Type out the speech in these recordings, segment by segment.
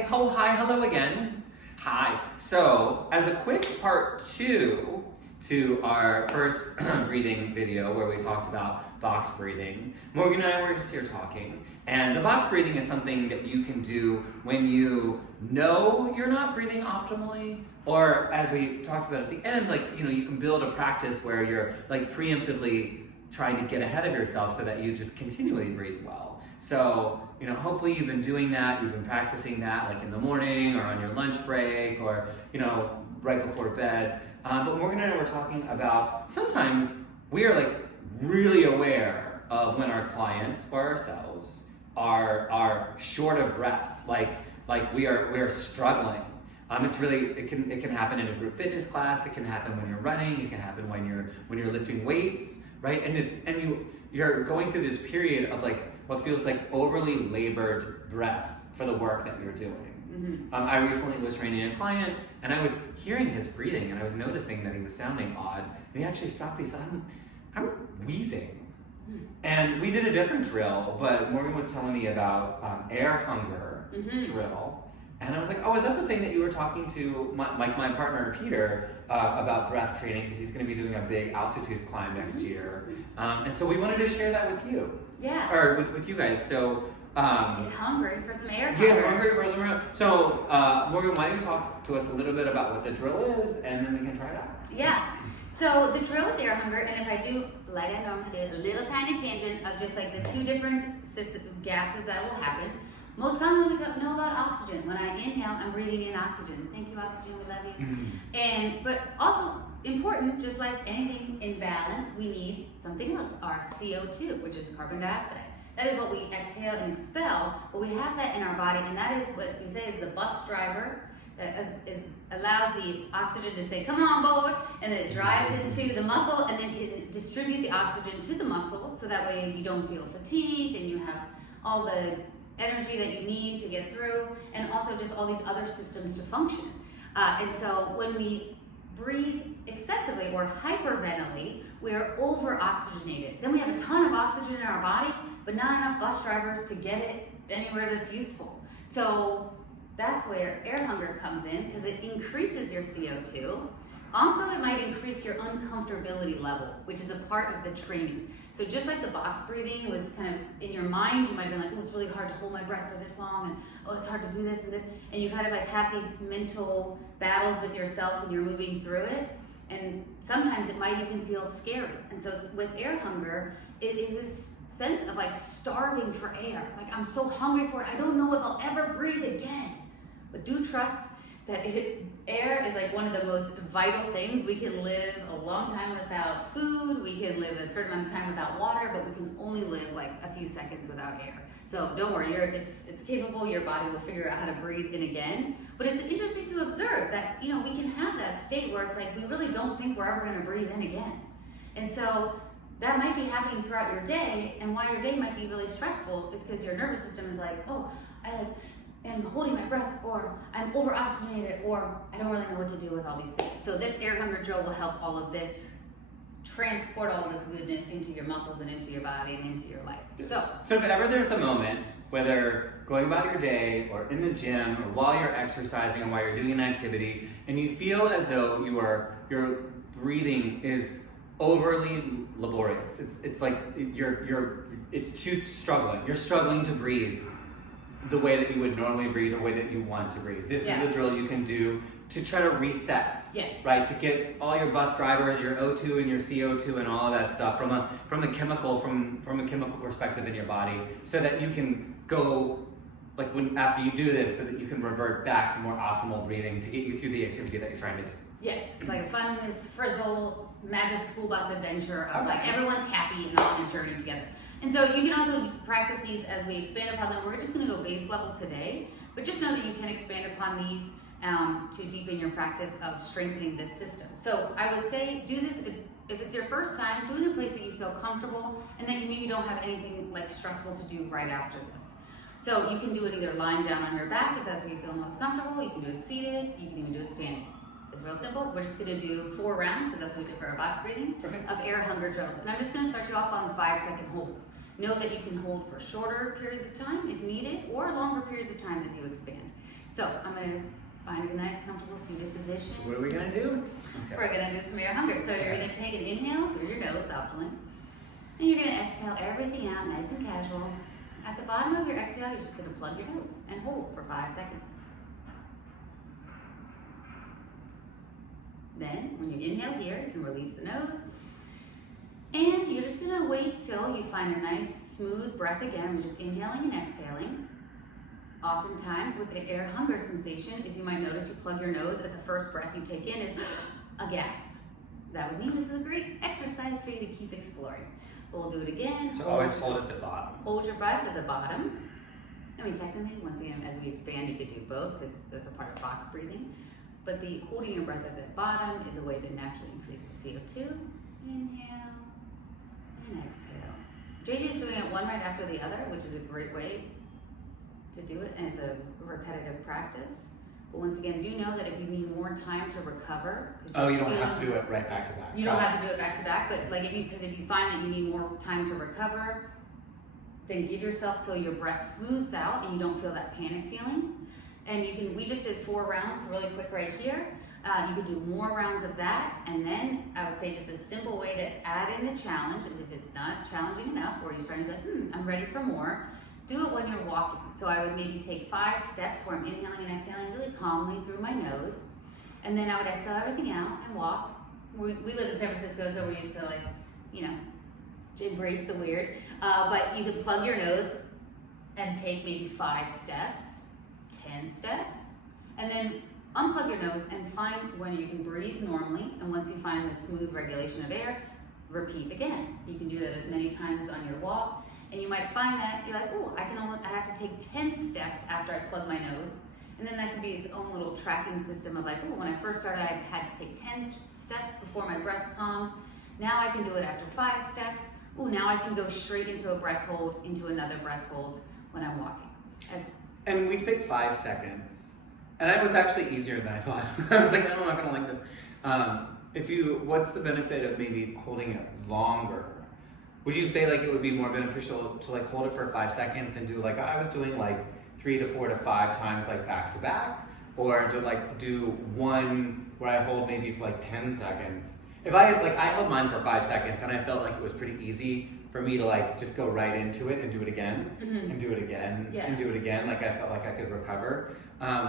Okay, hi, hello again. Hi. So, as a quick part 2 to our first breathing video where we talked about box breathing, Morgan and I were just here talking. And the box breathing is something that you can do when you know you're not breathing optimally, or as we talked about at the end, you can build a practice where you're preemptively trying to get ahead of yourself so that you just continually breathe well. So, hopefully you've been doing that, you've been practicing that in the morning or on your lunch break or, right before bed. But Morgan and I were talking about sometimes we are really aware of when our clients or ourselves are short of breath, we are struggling. It can happen in a group fitness class, it can happen when you're running, it can happen when you're lifting weights, right? And you're going through this period of what feels like overly labored breath for the work that you're doing. Mm-hmm. I recently was training a client and I was hearing his breathing and I was noticing that he was sounding odd. And he actually stopped me and said, I'm wheezing. And we did a different drill, but Morgan was telling me about air hunger drill. And I was like, oh, is that the thing that you were talking to my partner, Peter, about breath training, because he's going to be doing a big altitude climb next year. And so we wanted to share that with you. Yeah. Or with you guys. So, get hungry for some air hunger. Get hungry for some air. So, Morgan, why don't you talk to us a little bit about what the drill is, and then we can try it out. Yeah. So the drill is air hunger, and if I do, like I normally do, a little tiny tangent of just the two different gases that will happen. Most commonly, we don't know about oxygen. When I inhale, I'm breathing in oxygen. Thank you, oxygen. We love you. But also important, just like anything in balance, we need something else, our CO2, which is carbon dioxide. That is what we exhale and expel, but we have that in our body, and that is what we say is the bus driver that allows the oxygen to say, come on board, and it drives into the muscle, and then can distribute the oxygen to the muscle, so that way you don't feel fatigued, and you have all the energy that you need to get through, and also just all these other systems to function. And so when we breathe excessively or hyperventilate, we are over-oxygenated. Then we have a ton of oxygen in our body, but not enough bus drivers to get it anywhere that's useful. So that's where air hunger comes in, because it increases your CO2. Also, it might increase your uncomfortability level, which is a part of the training. So just like the box breathing was kind of in your mind, you might be like, oh, it's really hard to hold my breath for this long, and oh, it's hard to do this and this. And you kind of have these mental battles with yourself when you're moving through it. And sometimes it might even feel scary. And so with air hunger, it is this sense of starving for air. I'm so hungry for it, I don't know if I'll ever breathe again. But do trust that air is one of the most vital things. We can live a long time without food, we can live a certain amount of time without water, but we can only live a few seconds without air. So don't worry, if it's capable, your body will figure out how to breathe in again. But it's interesting to observe that, we can have that state where it's we really don't think we're ever gonna breathe in again. And so that might be happening throughout your day, and why your day might be really stressful is because your nervous system is oh, I'm holding my breath, or I'm over-oxygenated, or I don't really know what to do with all these things. So this air hunger drill will help all of this, transport all of this goodness into your muscles and into your body and into your life. So if ever there's a moment, whether going about your day or in the gym or while you're exercising or while you're doing an activity, and you feel as though your breathing is overly laborious, it's too struggling. You're struggling to breathe the way that you would normally breathe, the way that you want to breathe. This is a drill you can do to try to reset. Yes. Right? To get all your bus drivers, your O2 and your CO2 and all of that stuff from a chemical perspective in your body, so that you can go after you do this, so that you can revert back to more optimal breathing to get you through the activity that you're trying to do. Yes, it's a fun, frizzle, magic school bus adventure of everyone's happy and all on a journey together. And so you can also practice these as we expand upon them. We're just going to go base level today, but just know that you can expand upon these to deepen your practice of strengthening this system. So I would say do this, if it's your first time, do it in a place that you feel comfortable and that you maybe don't have anything stressful to do right after this. So you can do it either lying down on your back if that's where you feel most comfortable. You can do it seated, you can even do it standing. It's real simple. We're just going to do 4 rounds, because that's what we did for our box breathing, of air hunger drills. And I'm just going to start you off on 5-second holds. Know that you can hold for shorter periods of time if needed, or longer periods of time as you expand. So So I'm gonna find a nice, comfortable seated position. So what are we gonna do? Okay. We're gonna do some air hunger. So you're gonna take an inhale through your nose, optimally, and you're gonna exhale everything out, nice and casual. At the bottom of your exhale, you're just gonna plug your nose and hold for 5 seconds. Then, when you inhale here, you can release the nose. And you're just gonna wait till you find a nice, smooth breath again. You're just inhaling and exhaling. Oftentimes, with the air hunger sensation, is you might notice you plug your nose at the first breath you take in is a gasp. That would mean this is a great exercise for you to keep exploring. We'll do it again. So always hold at the bottom. Hold your breath at the bottom. I mean, technically, once again, as we expand, you could do both because that's a part of box breathing. But the holding your breath at the bottom is a way to naturally increase the CO2. Inhale and exhale. JJ is doing it one right after the other, which is a great way to do it, and it's a repetitive practice. But once again, do know that if you need more time to recover, you don't have to do it right back to back. You don't have to do it back to back, but like if you find that you need more time to recover, then give yourself so your breath smooths out and you don't feel that panic feeling. And we just did 4 rounds really quick right here. You could do more rounds of that, and then I would say just a simple way to add in the challenge is if it's not challenging enough or you're starting to be like, I'm ready for more, do it when you're walking. So I would maybe take 5 steps where I'm inhaling and exhaling really calmly through my nose, and then I would exhale everything out and walk. We live in San Francisco, so we're used to embrace the weird. But you could plug your nose and take maybe 5 steps, 10 steps, and then unplug your nose and find when you can breathe normally. And once you find the smooth regulation of air, repeat again. You can do that as many times on your walk. And you might find that you're like, I have to take 10 steps after I plug my nose. And then that could be its own little tracking system of like, when I first started, I had to take 10 steps before my breath calmed. Now I can do it after 5 steps. Now I can go straight into a breath hold, into another breath hold when I'm walking. And we picked 5 seconds. And it was actually easier than I thought. I was like, no, I'm not gonna like this. What's the benefit of maybe holding it longer? Would you say like it would be more beneficial to like hold it for 5 seconds and do like I was doing like 3 to 4 to 5 times like back to back, or to like do one where I hold maybe for like 10 seconds? If I held mine for 5 seconds and I felt like it was pretty easy for me to like just go right into it and do it again and do it again and do it again, like I felt like I could recover.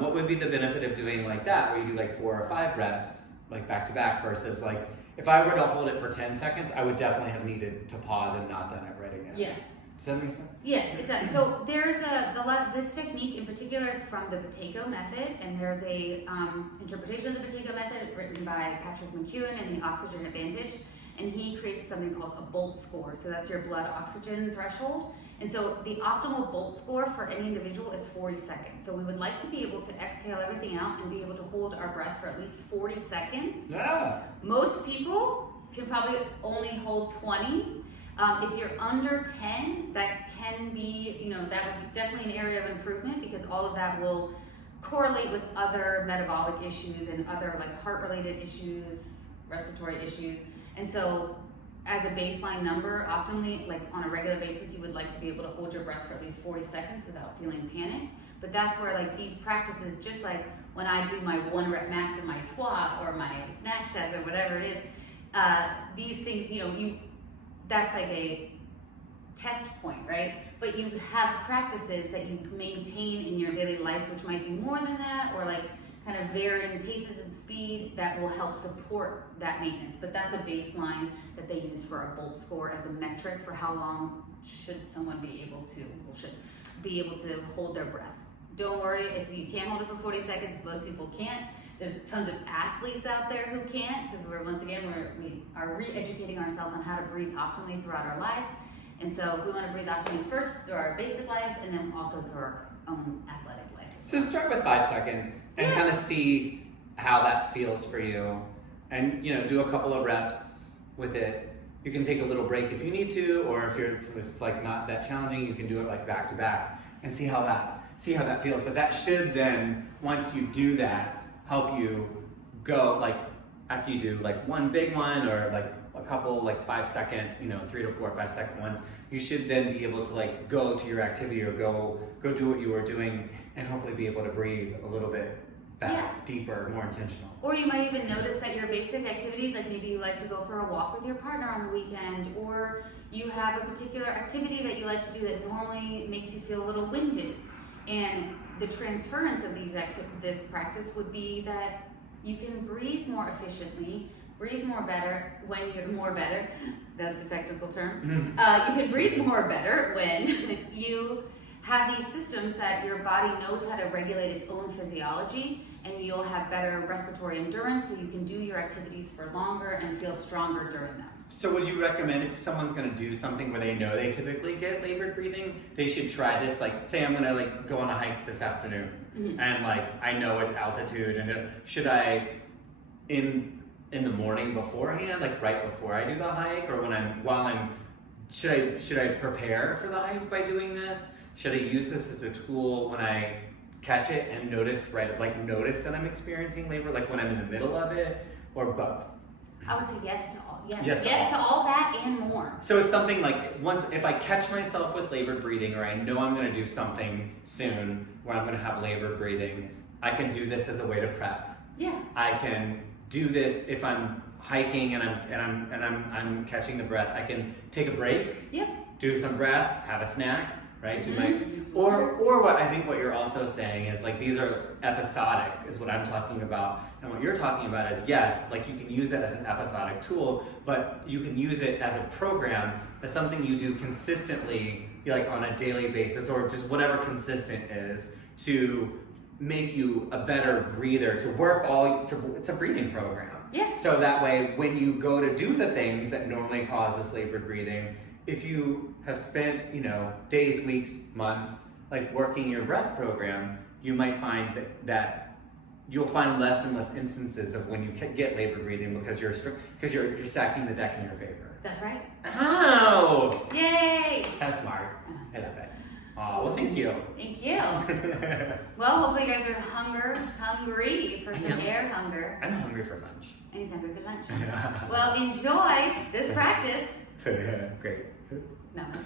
What would be the benefit of doing like that, where you do like 4 or 5 reps like back to back, versus like if I were to hold it for 10 seconds, I would definitely have needed to pause and not done it right again. Yeah. Does that make sense? Yes, it does. So there's a lot. This technique in particular is from the Pateco method, and there's a interpretation of the Pateco method written by Patrick McEwen in the Oxygen Advantage, and he creates something called a BOLT score. So that's your blood oxygen threshold. And so the optimal BOLT score for any individual is 40 seconds. So we would like to be able to exhale everything out and be able to hold our breath for at least 40 seconds. Yeah. Most people can probably only hold 20. If you're under 10, that can be, that would be definitely an area of improvement, because all of that will correlate with other metabolic issues and other like heart-related issues, respiratory issues. And so as a baseline number, optimally, like on a regular basis, you would like to be able to hold your breath for at least 40 seconds without feeling panicked. But that's where like these practices, just like when I do my 1 rep max in my squat or my snatch test or whatever it is, these things, that's like a test point, right? But you have practices that you maintain in your daily life, which might be more than that, or like kind of varying paces and speed that will help support that maintenance. But that's a baseline that they use for a BOLT score as a metric for how long should someone be able to hold their breath. Don't worry if you can't hold it for 40 seconds, most people can't. There's tons of athletes out there who can't, because we are re-educating ourselves on how to breathe optimally throughout our lives. And so we want to breathe optimally first through our basic life, and then also through our own athletic life. So start with 5 seconds and kind of see how that feels for you, and do a couple of reps with it. You can take a little break if you need to, or if it's like not that challenging, you can do it like back to back and see how that feels. But that should then, once you do that, help you go like after you do like one big one or like a couple like 5 second, 3 to 4 or 5 second ones, you should then be able to like go to your activity or go do what you were doing and hopefully be able to breathe a little bit better, deeper, more intentional. Or you might even notice that your basic activities, like maybe you like to go for a walk with your partner on the weekend, or you have a particular activity that you like to do that normally makes you feel a little winded. And the transference of this practice would be that you can breathe more efficiently, breathe more better when you're more better. That's the technical term. You can breathe more better when you have these systems that your body knows how to regulate its own physiology, and you'll have better respiratory endurance, so you can do your activities for longer and feel stronger during them. So would you recommend if someone's going to do something where they know they typically get labored breathing, they should try this? Like, say I'm going to like go on a hike this afternoon, and like I know it's altitude, and should I in the morning beforehand, like right before I do the hike, or should I prepare for the hike by doing this? Should I use this as a tool when I catch it and notice that I'm experiencing labor, like when I'm in the middle of it, or both? I would say yes to all. Yes to all that and more. So it's something like if I catch myself with labored breathing, or I know I'm going to do something soon where I'm going to have labored breathing, I can do this as a way to prep. Yeah. I can do this if I'm hiking and I'm catching the breath. I can take a break. Yep. Do some breath, have a snack, right? Or what I think what you're also saying is like these are episodic is what I'm talking about. And what you're talking about is yes, like you can use it as an episodic tool, but you can use it as a program, as something you do consistently, like on a daily basis, or just whatever consistent is, to make you a better breather, to work it's a breathing program. Yeah. So that way when you go to do the things that normally cause this labored breathing, if you have spent, days, weeks, months, like working your breath program, you might find that you'll find less and less instances of when you get labor breathing because you're stacking the deck in your favor. That's right. Oh! Yay! That's smart. I love it. Oh, well, thank you. Thank you. Well, hopefully you guys are hungry for some air hunger. I'm hungry for lunch. And he's hungry for lunch. Well, enjoy this practice. Great. Namaste.